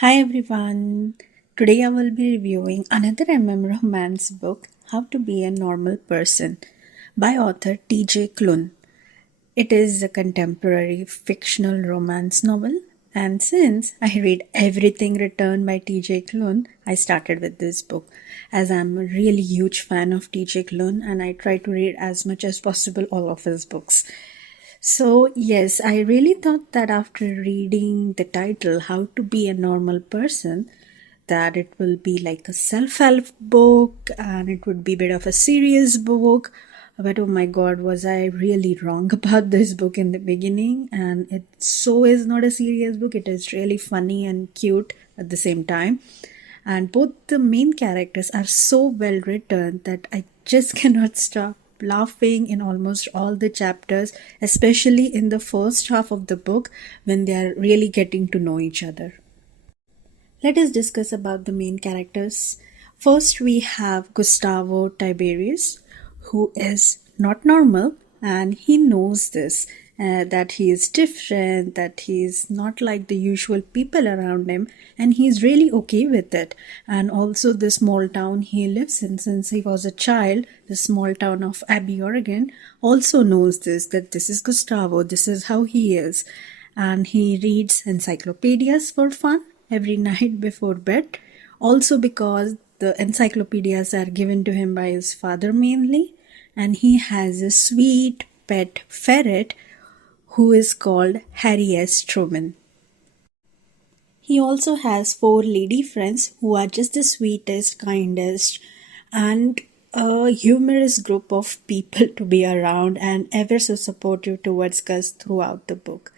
Hi everyone. Today I will be reviewing another romance book, How to Be a Normal Person, by author TJ Klune. It is a contemporary fictional romance novel, and since I read everything written by TJ Klune, I started with this book as I'm a really huge fan of TJ Klune and I try to read as much as possible all of his books. So, yes, I really thought that after reading the title, How to Be a Normal Person, that it will be like a self-help book and it would be a bit of a serious book. But oh my god, was I really wrong about this book in the beginning? And it so is not a serious book, it is really funny and cute at the same time. And both the main characters are so well written that I just cannot stop laughing in almost all the chapters, especially in the first half of the book when they are really getting to know each other. Let us discuss about the main characters. First, we have Gustavo Tiberius, who is not normal, and he knows this that he is different, that he is not like the usual people around him, and he is really okay with it. And also, the small town he lives in, since he was a child, the small town of Abbey, Oregon, also knows this that this is Gustavo, this is how he is, and he reads encyclopedias for fun every night before bed, also because the encyclopedias are given to him by his father mainly, and he has a sweet pet ferret who is called Harry S. Truman. He also has four lady friends who are just the sweetest, kindest, and a humorous group of people to be around and ever so supportive towards Gus throughout the book.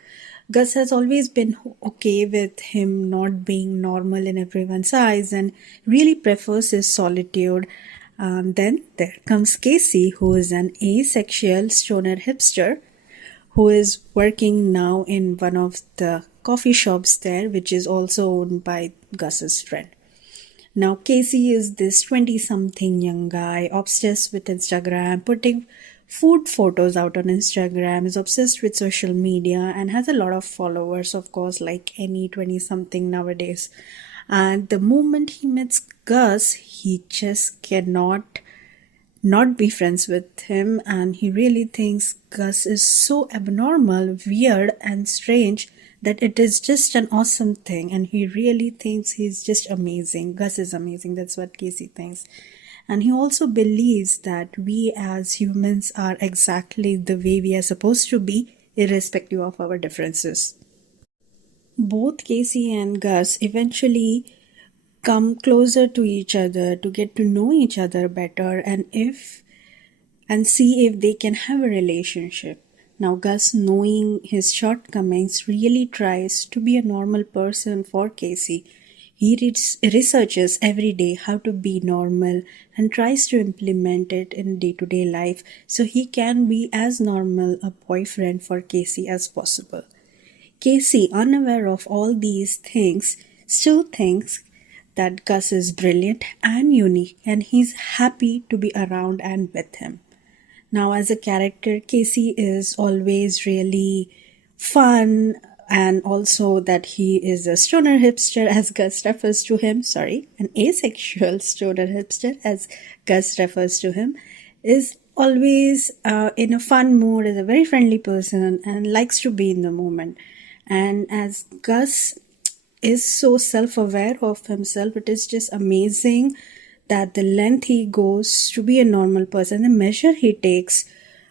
Gus has always been okay with him not being normal in everyone's eyes and really prefers his solitude. Then there comes Casey, who is an asexual stoner hipster who is working now in one of the coffee shops there, which is also owned by Gus's friend. Now, Casey is this 20 something young guy obsessed with Instagram, putting food photos out on Instagram, is obsessed with social media, and has a lot of followers, of course, like any 20 something nowadays. And the moment he meets Gus, he just cannot not be friends with him, and he really thinks Gus is so abnormal, weird, and strange that it is just an awesome thing, and he really thinks he's just amazing. Gus is amazing, that's what Casey thinks. And he also believes that we as humans are exactly the way we are supposed to be, irrespective of our differences. Both Casey and Gus eventually come closer to each other to get to know each other better and see if they can have a relationship. Now, Gus, knowing his shortcomings, really tries to be a normal person for Casey. He researches every day how to be normal and tries to implement it in day to day life so he can be as normal a boyfriend for Casey as possible. Casey, unaware of all these things, still thinks that Gus is brilliant and unique and he's happy to be around and with him. Now, as a character, Casey is always really fun, and also that he is a stoner hipster, as Gus refers to him. Sorry, an asexual stoner hipster, as Gus refers to him, is always in a fun mood, is a very friendly person, and likes to be in the moment. And as Gus is so self aware of himself, it is just amazing that the length he goes to be a normal person, the measure he takes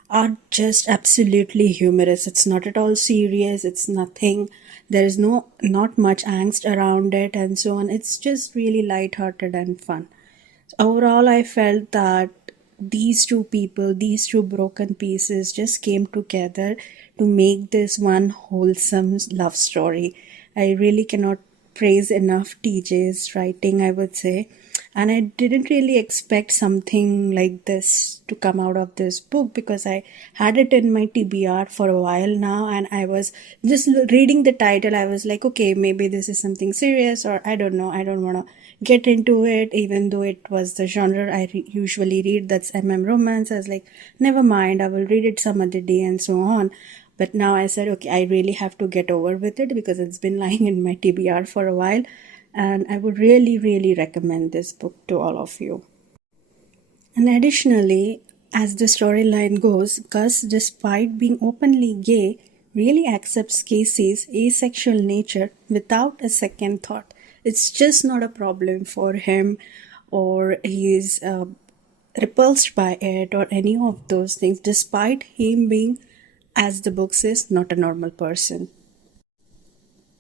are just absolutely humorous. It's not at all serious, it's nothing, there is not much angst around it and so on. It's just really light-hearted and fun. Overall, I felt that these two people, these two broken pieces just came together to make this one wholesome love story. I really cannot praise enough TJ's writing, I would say. And I didn't really expect something like this to come out of this book because I had it in my TBR for a while now, and I was just reading the title. I was like, okay, maybe this is something serious, or I don't know. I don't want to get into it, even though it was the genre I usually read, that's romance. I was like, never mind, I will read it some other day and so on. But now I said, okay, I really have to get over with it because it's been lying in my TBR for a while. and I would really, really recommend this book to all of you. And additionally, as the storyline goes, Gus, despite being openly gay, really accepts Casey's asexual nature without a second thought. It's just not a problem for him, or he's repulsed by it, or any of those things, despite him being, as the book says, not a normal person.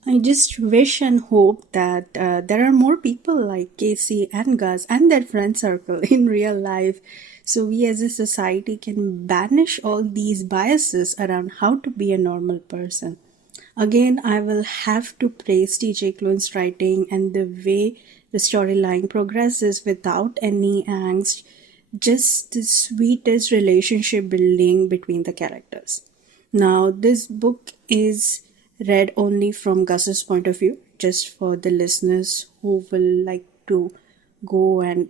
I just wish and hope that there are more people like Casey and Gus and their friend circle in real life, so we as a society can banish all these biases around how to be a normal person. Again, I will have to praise TJ Klune's writing and the way the storyline progresses without any angst, just the sweetest relationship building between the characters. Now, this book is read only from Gus's point of view, just for the listeners who will like to go and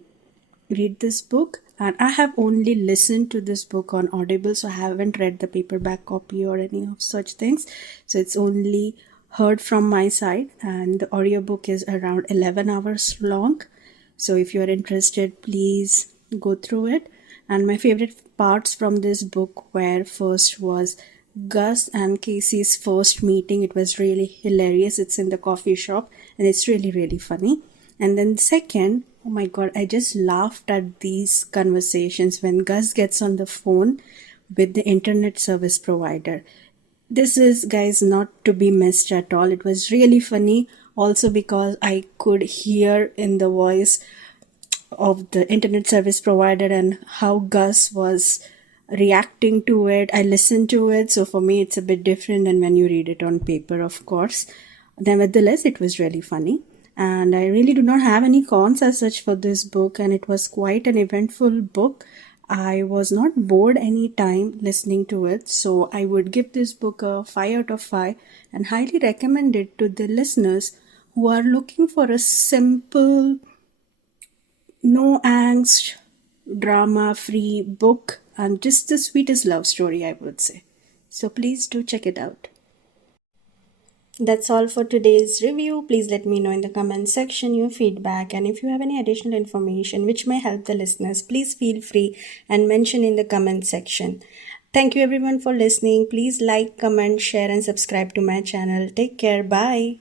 read this book. And I have only listened to this book on Audible, so I haven't read the paperback copy or any of such things. So it's only heard from my side, and the audiobook is around 11 hours long. So if you're interested, please go through it. And my favorite parts from this book were, first was Gus and Casey's first meeting. It was really hilarious. It's in the coffee shop and it's really, really funny. And then second, oh my god, I just laughed at these conversations when Gus gets on the phone with the internet service provider. This is, guys, not to be missed at all. It was really funny also because I could hear in the voice of the internet service provider and how Gus was reacting to it. I listened to it, so for me it's a bit different than when you read it on paper, of course. Nevertheless, it was really funny. And I really do not have any cons as such for this book, and it was quite an eventful book. I was not bored any time listening to it, so I would give this book a 5 out of 5 and highly recommend it to the listeners who are looking for a simple, no angst, drama free book, and just the sweetest love story, I would say. So please do check it out. That's all for today's review. Please let me know in the comment section your feedback, and if you have any additional information which may help the listeners, please feel free and mention in the comment section. Thank you everyone for listening. Please like, comment, share and subscribe to my channel. Take care. Bye.